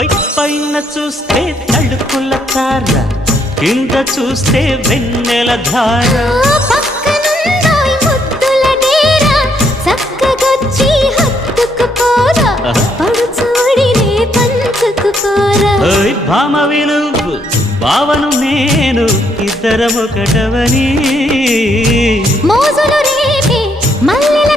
పైన చూస్తే తడుకుల తార, కింద చూస్తే వెన్నెల ధార. పక్కనుందోయ్ ముద్దుల డేరా, చక్కగొచ్చి హత్తుకుపోరా, పడుచోడినే పంచుకుపోరా. భామవి నువ్వు, భావను నేను, ఇద్దరమొకటవని మోజులు రేపే మల్లె